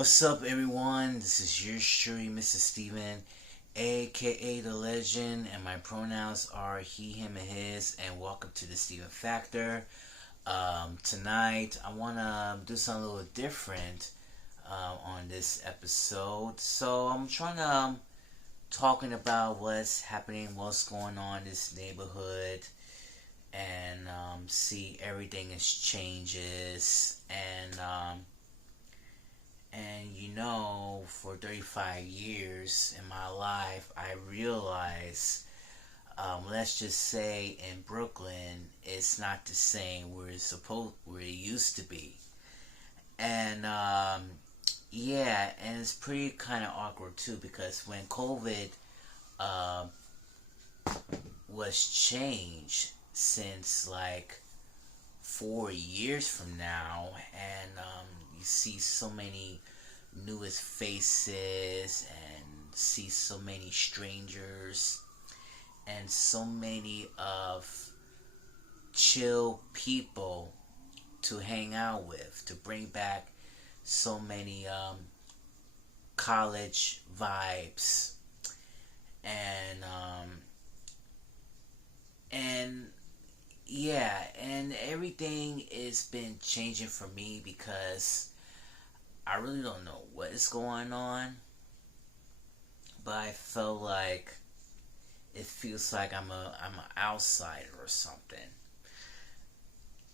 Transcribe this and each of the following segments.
What's up, everyone? This is yours truly, Mr. Steven, aka The Legend, and my pronouns are he, him, and his. And welcome to the Steven Factor. Tonight, I want to do something a little different on this episode. So, I'm trying to talking about what's happening, what's going on in this neighborhood, and see everything is changes and for 35 years in my life, I realized, let's just say in Brooklyn, it's not the same where it used to be. And, yeah, and it's pretty kind of awkward too because when COVID, uh, was changed since like 4 years from now, and you see so many newest faces and see so many strangers and so many of chill people to hang out with, to bring back so many college vibes, and and yeah, and everything has been changing for me because I really don't know what is going on, but I felt like it feels like I'm an outsider or something.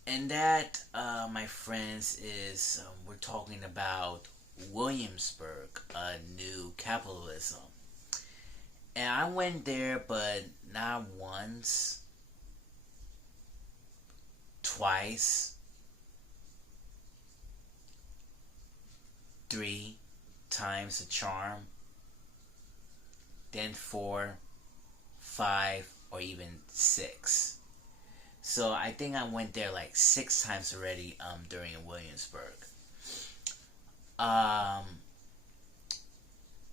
And that, my friends, is we're talking about Williamsburg, a new capitalism. And I went there, but not once, twice, three times the charm, then four, five, or even six. So I think I went there like 6 times already during Williamsburg. Um,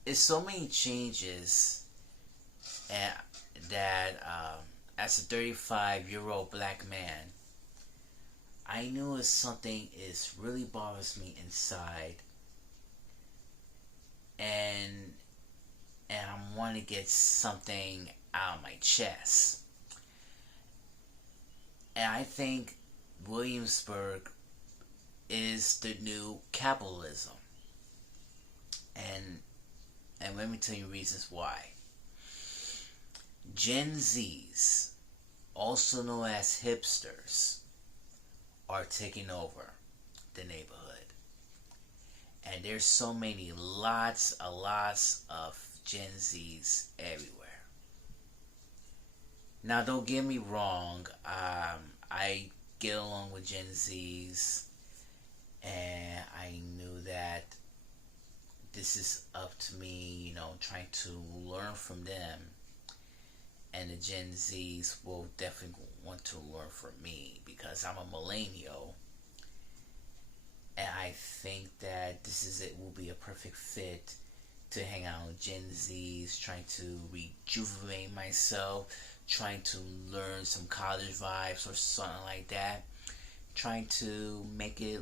it's so many changes and that as a 35-year-old black man, I knew it's something is really bothers me inside, and I want to get something out of my chest. And I think Williamsburg is the new capitalism. And let me tell you reasons why. Gen Zs, also known as hipsters, are taking over the neighborhood. And there's so many lots of Gen Zs everywhere. Now, don't get me wrong. I get along with Gen Zs, and I knew that this is up to me, trying to learn from them. And the Gen Zs will definitely want to learn from me because I'm a millennial. And I think that will be a perfect fit to hang out with Gen Zs, trying to rejuvenate myself, trying to learn some college vibes or something like that, trying to make it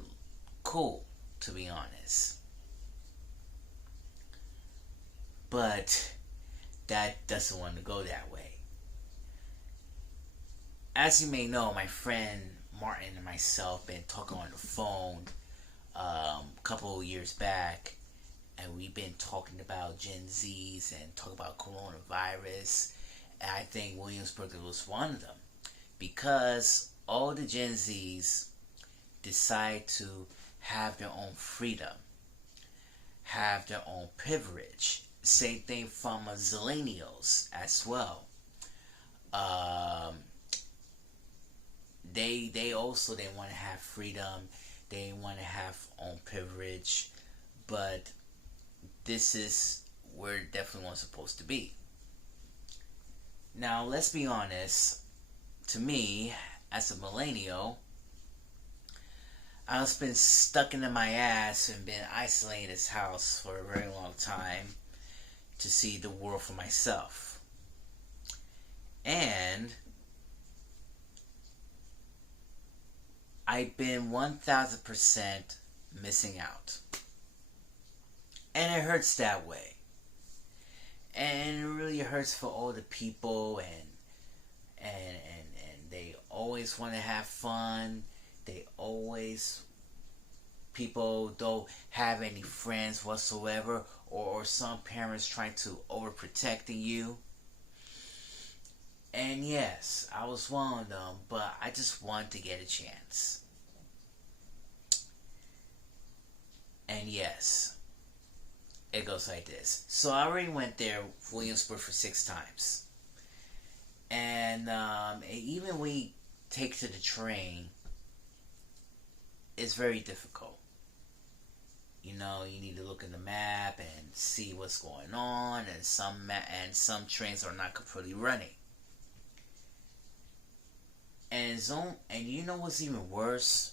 cool, to be honest. But that doesn't want to go that way. As you may know, my friend Martin and myself been talking on the phone a couple of years back, and we've been talking about Gen Zs and talking about coronavirus. And I think Williamsburg was one of them because all the Gen Zs decide to have their own freedom, have their own privilege. Same thing from Zillennials as well. They also they want to have freedom. They want to have own privilege, but this is where it definitely was supposed to be. Now, let's be honest. To me, as a millennial, I've been stuck into my ass and been isolated in this house for a very long time to see the world for myself. And I've been 1000% missing out. And it hurts that way. And it really hurts for all the people, and they always want to have fun. They always, people don't have any friends whatsoever, or some parents trying to overprotecting you. And yes, I was one of them, but I just wanted to get a chance. And yes, it goes like this. So I already went there, Williamsburg, for 6 times. And even when you take to the train, it's very difficult. You know, you need to look in the map and see what's going on, and some trains are not completely running. And you know what's even worse?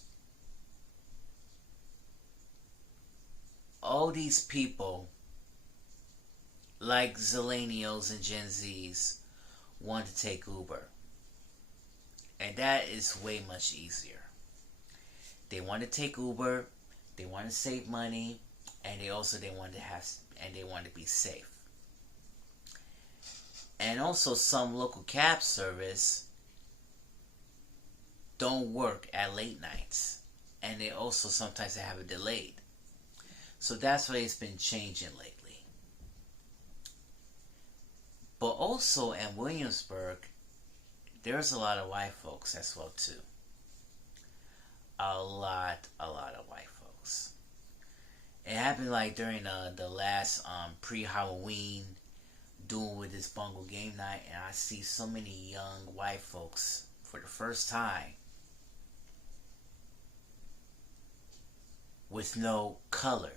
All these people, like Zillennials and Gen Zs, want to take Uber. And that is way much easier. They want to take Uber, they want to save money, and they want to be safe. And also some local cab service don't work at late nights. And they also sometimes have it delayed. So that's why it's been changing lately. But also in Williamsburg, there's a lot of white folks as well too. A lot of white folks. It happened like during the last pre-Halloween doing with this Bungle game night, and I see so many young white folks for the first time with no colored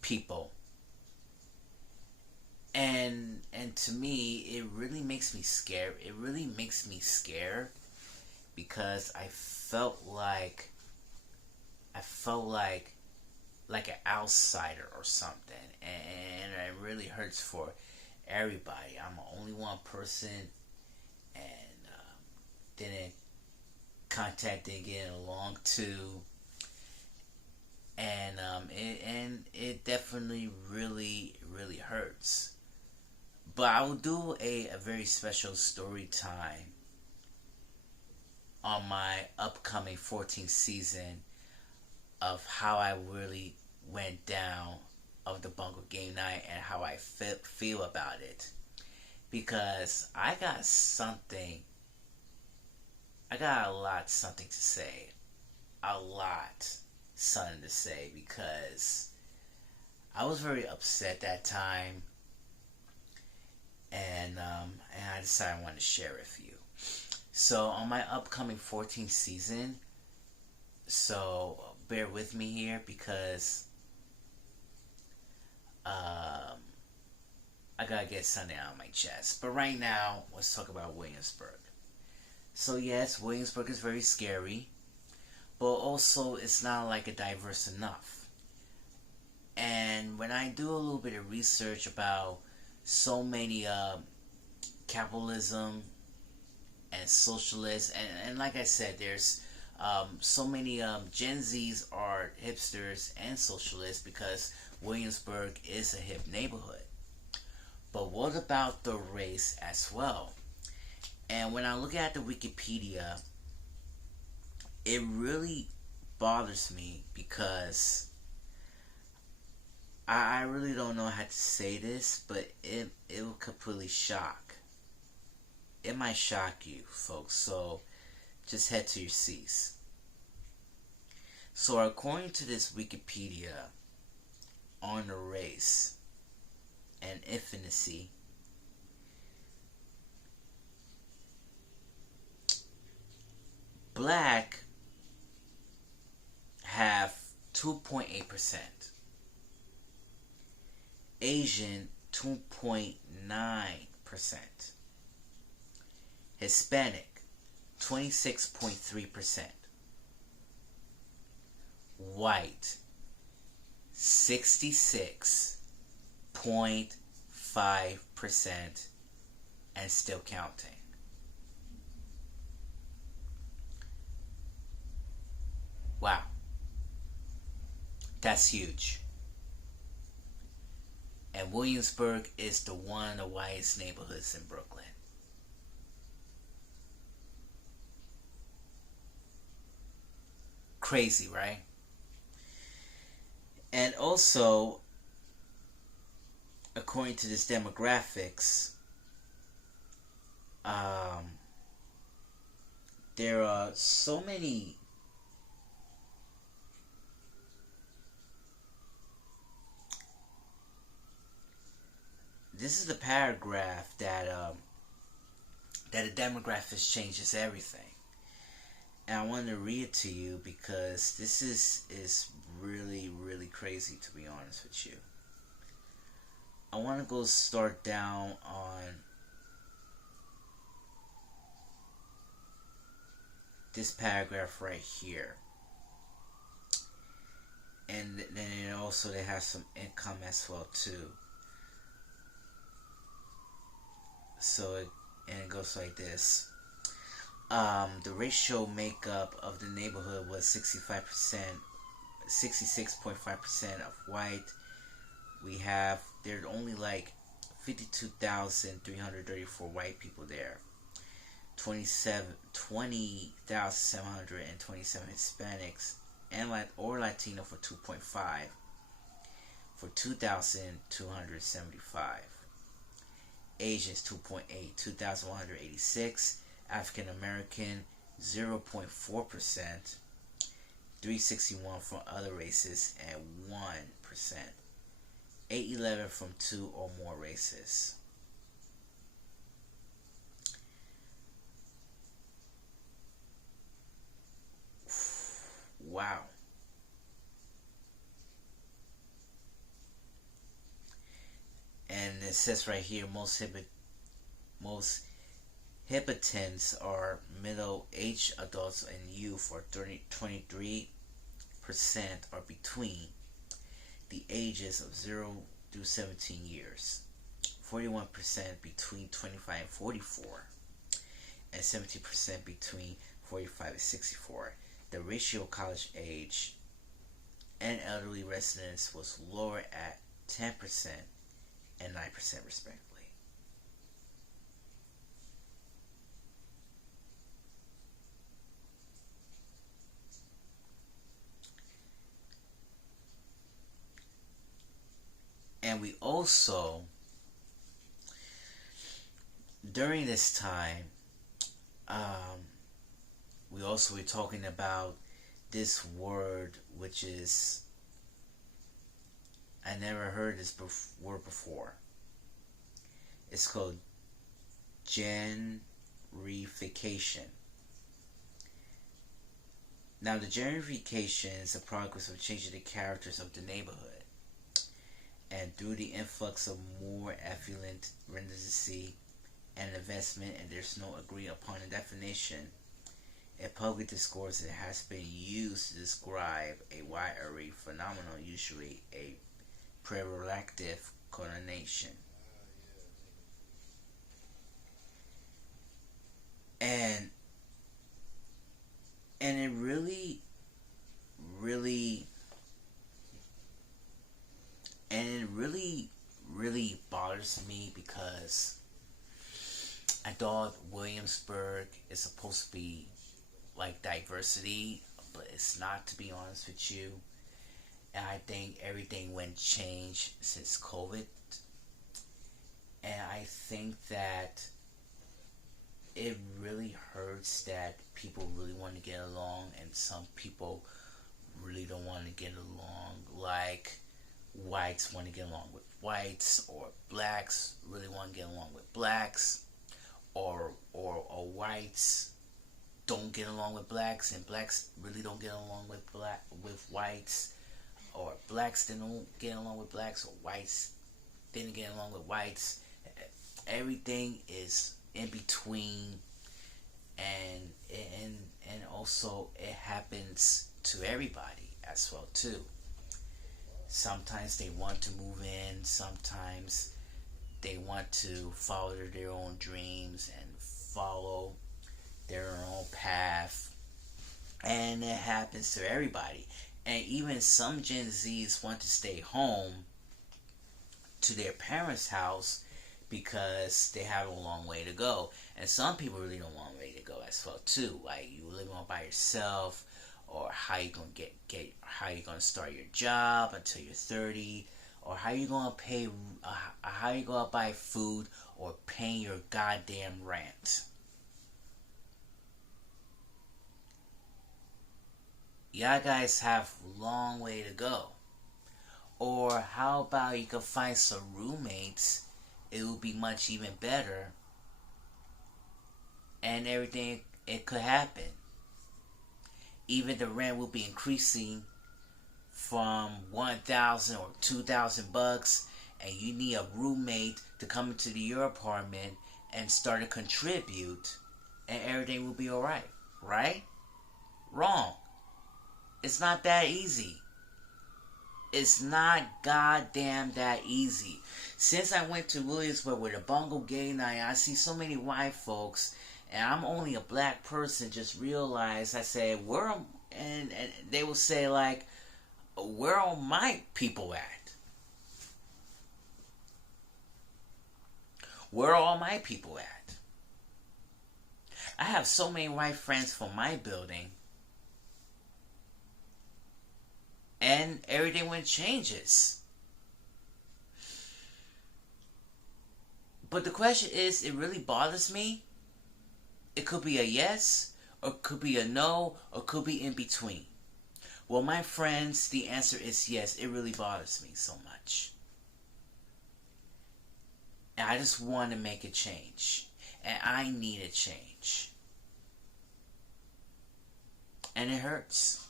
people. And to me, it really makes me scared. It really makes me scared because I felt like an outsider or something, and it really hurts for everybody. I'm only one person, and didn't get along too, and it definitely really hurts. But I will do a very special story time on my upcoming 14th season of how I really went down of the Bungle game night and how I feel about it. Because I got a lot something to say. A lot something to say, because I was very upset that time, and I decided I wanted to share it with you. So on my upcoming 14th season, so bear with me here because I gotta get something out of my chest. But right now, let's talk about Williamsburg. So yes, Williamsburg is very scary, but also it's not like a diverse enough. And when I do a little bit of research about so many capitalism and socialists, and like I said, there's so many Gen Zs are hipsters and socialists because Williamsburg is a hip neighborhood. But what about the race as well? And when I look at the Wikipedia, it really bothers me because I really don't know how to say this, but it will completely shock. It might shock you, folks, so just head to your seats. So according to this Wikipedia on the race and ethnicity, black have 2.8%, Asian 2.9%, Hispanic 26.3%, white 66.5%, and still counting. Wow. That's huge. And Williamsburg is one of the whitest neighborhoods in Brooklyn. Crazy, right? And also, according to this demographics, um, there are so many. This is the paragraph that the demographics changes everything. And I wanted to read it to you because this is really really crazy, to be honest with you. I want to go start down on this paragraph right here, and then it also they have some income as well too. So it goes like this. The racial makeup of the neighborhood was 65%, 66.5% of white. There's only like 52,334 white people there. 20,727 Hispanics and or Latino for 2.5 for 2,275. Asians 2.8, 2,186. African American 0.4%. 361 from other races and 1%. 811 from two or more races. Wow. And it says right here, most Hippolytans are middle-aged adults and youth, or 23% are between the ages of 0 through 17 years, 41% between 25 and 44, and 70% between 45 and 64. The ratio of college age and elderly residents was lower at 10% and 9% respectively. And we also, during this time, we also were talking about this word, which is, I never heard this word before. It's called gentrification. Now, the gentrification is the progress of changing the characters of the neighborhood. And through the influx of more affluent residency and investment, and there's no agreed upon a definition, in public discourse it has been used to describe a wide array of phenomena, usually a pejorative connotation. And it really, really, and it really, really bothers me because I thought Williamsburg is supposed to be like diversity, but it's not, to be honest with you. And I think everything went changed since COVID. And I think that it really hurts that people really want to get along and some people really don't want to get along. Like whites want to get along with whites, or blacks really want to get along with blacks, or whites don't get along with blacks, and blacks really don't get along with whites, or blacks didn't get along with blacks, or whites didn't get along with whites. Everything is in between, and also it happens to everybody as well too. Sometimes they want to move in, sometimes they want to follow their own dreams and follow their own path, and it happens to everybody. And even some Gen Zs want to stay home to their parents' house because they have a long way to go. And some people really don't want a way to go as well too. Like you living all by yourself, or how you gonna get how you gonna start your job until you're 30, or how you gonna pay, how you gonna buy food or pay your goddamn rent. Y'all guys have a long way to go. Or how about you can find some roommates? It would be much even better. And everything, it could happen. Even the rent will be increasing from 1,000 or 2,000 bucks, and you need a roommate to come into your apartment and start to contribute, and everything will be alright. Right? Wrong. It's not that easy. It's not goddamn that easy. Since I went to Williamsburg with a bungle gay night, I see so many white folks, and I'm only a black person. Just realized, I said, and they will say like, where are my people at? Where are all my people at? I have so many white friends from my building. And everything when it changes. But the question is, it really bothers me. It could be a yes, or it could be a no, or it could be in between. Well, my friends, the answer is yes. It really bothers me so much. And I just want to make a change. And I need a change. And it hurts.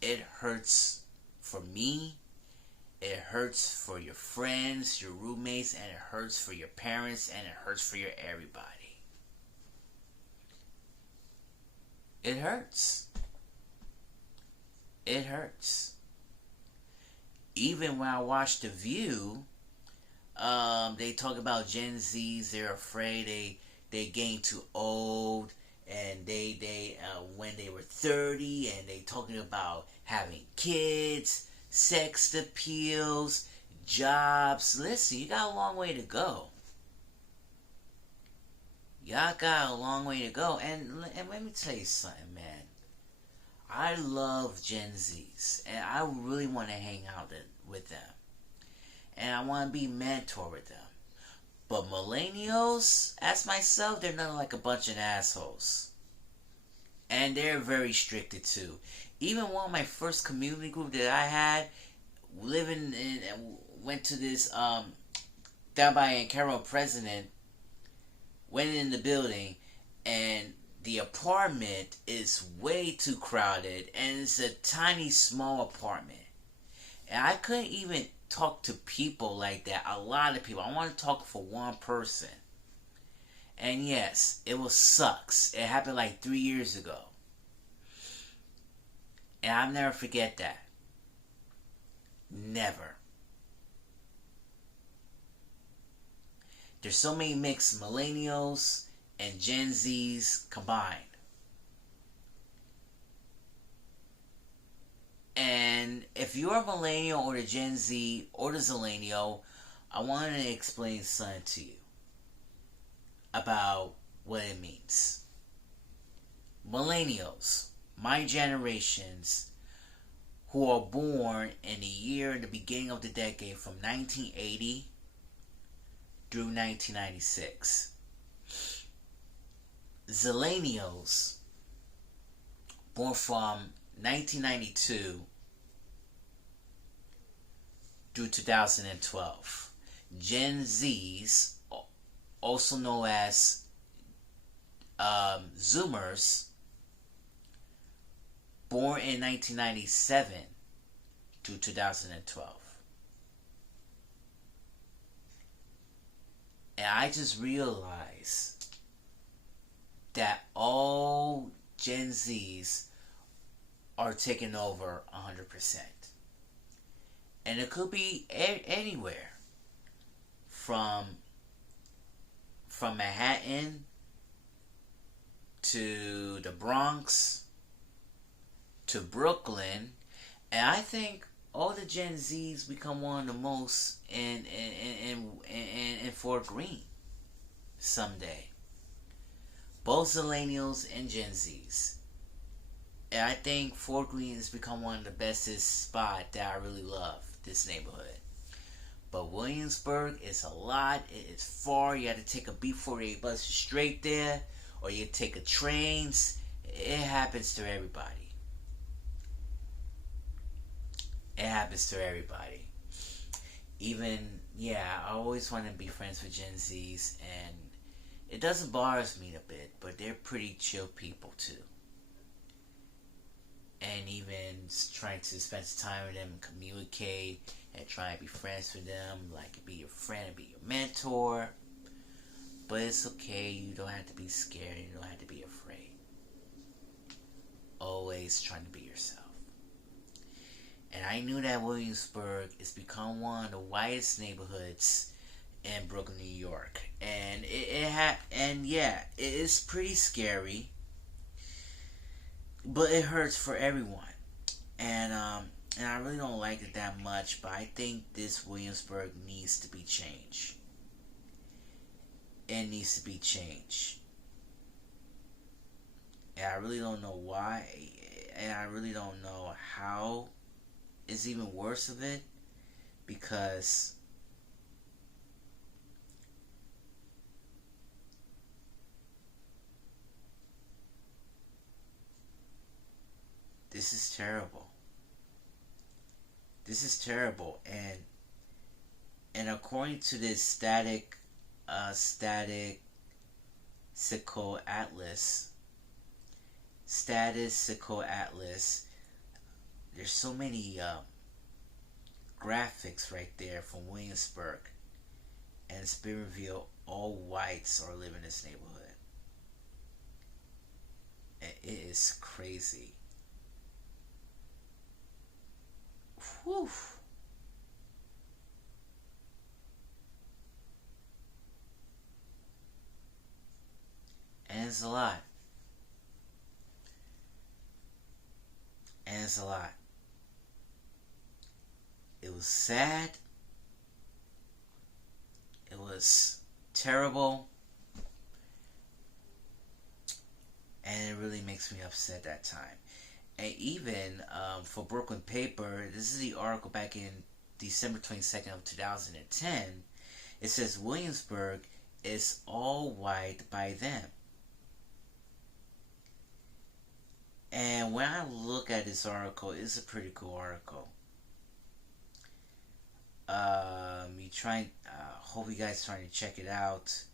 It hurts for me, it hurts for your friends, your roommates, and it hurts for your parents, and it hurts for your everybody. It hurts. It hurts. Even when I watch The View, they talk about Gen Zs, they're afraid they getting too old. And they when they were 30, and they talking about having kids, sex appeals, jobs. Listen, you got a long way to go. Y'all got a long way to go. And let me tell you something, man. I love Gen Zs, and I really want to hang out with them. And I want to be mentor with them. But millennials, as myself, they're not like a bunch of assholes. And they're very restricted too. Even one of my first community group that I had, living in, went to this, down by Carroll President, went in the building, and the apartment is way too crowded, and it's a tiny, small apartment. And I couldn't even talk to people like that. A lot of people. I want to talk for one person. And yes, it was sucks. It happened like 3 years ago. And I'll never forget that. Never. There's so many mixed millennials and Gen Zs combined. And if you're a millennial or the Gen Z or the Zillennial, I wanted to explain something to you about what it means. Millennials, my generations, who are born in the beginning of the decade from 1980 through 1996. Zillennials, born from 1992 through 2012. Gen Zs, also known as Zoomers, born in 1997 to 2012. And I just realized that all Gen Zs are taking over 100%. And it could be anywhere from Manhattan to the Bronx to Brooklyn, and I think all the Gen Zs become one of the most in Fort Greene someday. Both Millennials and Gen Zs. And I think Fort Greene has become one of the bestest spot that I really love, this neighborhood. But Williamsburg is a lot. It is far. You have to take a B48 bus straight there, or you take a trains. It happens to everybody. It happens to everybody. Even, yeah, I always want to be friends with Gen Zs, and it doesn't bother me a bit, but they're pretty chill people too. And even trying to spend time with them and communicate and try to be friends with them, like be your friend and be your mentor. But it's okay, you don't have to be scared, you don't have to be afraid. Always trying to be yourself. And I knew that Williamsburg has become one of the whitest neighborhoods in Brooklyn, New York. And it is pretty scary. But it hurts for everyone. And I really don't like it that much, but I think this Williamsburg needs to be changed. It needs to be changed. And I really don't know why, and I really don't know how it's even worse of it, because this is terrible. This is terrible, and according to this statistical atlas, there's so many graphics right there from Williamsburg, and it's been revealed all whites are living in this neighborhood. And it is crazy. Whew. And it's a lot. And it's a lot. It was sad. It was terrible. And it really makes me upset that time. And even for Brooklyn Paper, this is the article back in December 22nd of 2010. It says Williamsburg is all white by them. And when I look at this article, it's a pretty cool article. Hope you guys trying to check it out.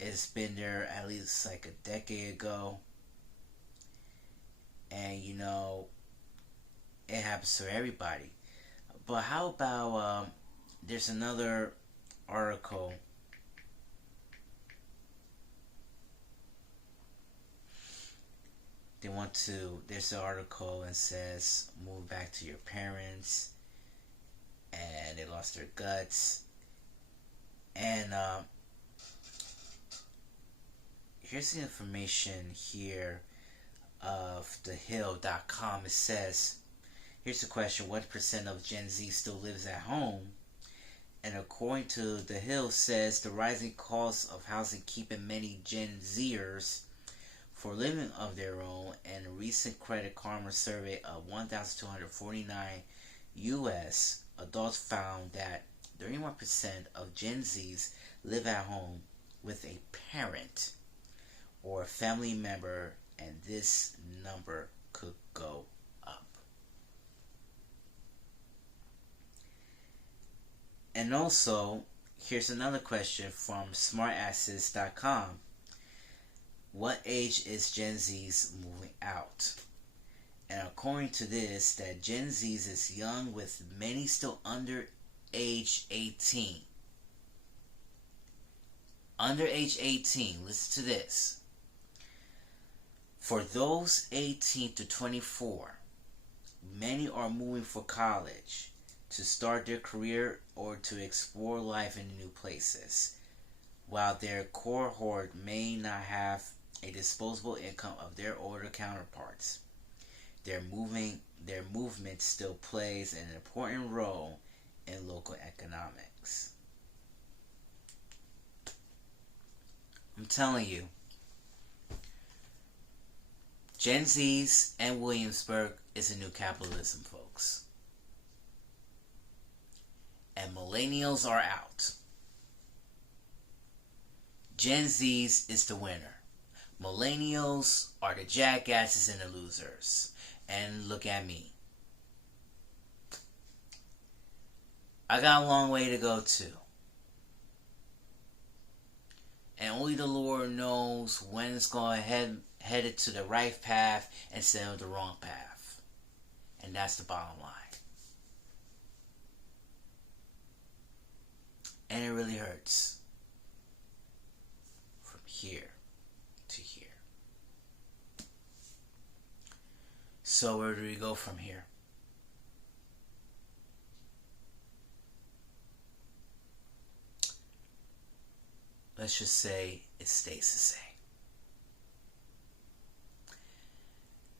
It's been there at least like a decade ago. And it happens to everybody. But how about there's another article. There's an article and says move back to your parents, and they lost their guts. And here's the information here of thehill.com. It says, here's the question: what percent of Gen Z still lives at home? And according to The Hill, says the rising cost of housing keeping many Gen Zers for living of their own. And a recent Credit Karma survey of 1,249 U.S. adults found that 31% of Gen Zs live at home with a parent or a family member, and this number could go up. And also, here's another question from smartasses.com. What age is Gen Z's moving out? And according to this, that Gen Z's is young, with many still under age 18. Under age 18, listen to this. For those 18 to 24, many are moving for college, to start their career, or to explore life in new places, while their cohort may not have a disposable income of their older counterparts. Their movement still plays an important role in local economics. I'm telling you, Gen Zs and Williamsburg is a new capitalism, folks. And millennials are out. Gen Zs is the winner. Millennials are the jackasses and the losers. And look at me. I got a long way to go too. And only the Lord knows when it's going to headed to the right path instead of the wrong path. And that's the bottom line. And it really hurts. From here to here. So where do we go from here? Let's just say it stays the same.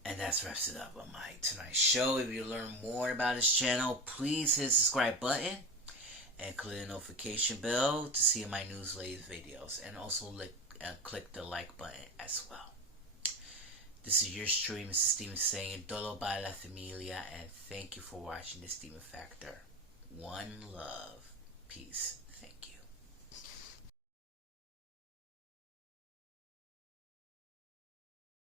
And that wraps it up on my tonight's show. If you learn more about this channel, please hit the subscribe button and click the notification bell to see my latest videos. And also click the like button as well. This is your stream, Mr. Steven saying Dolo by la Familia, and thank you for watching this Demon Factor. One love. Peace. Thank you.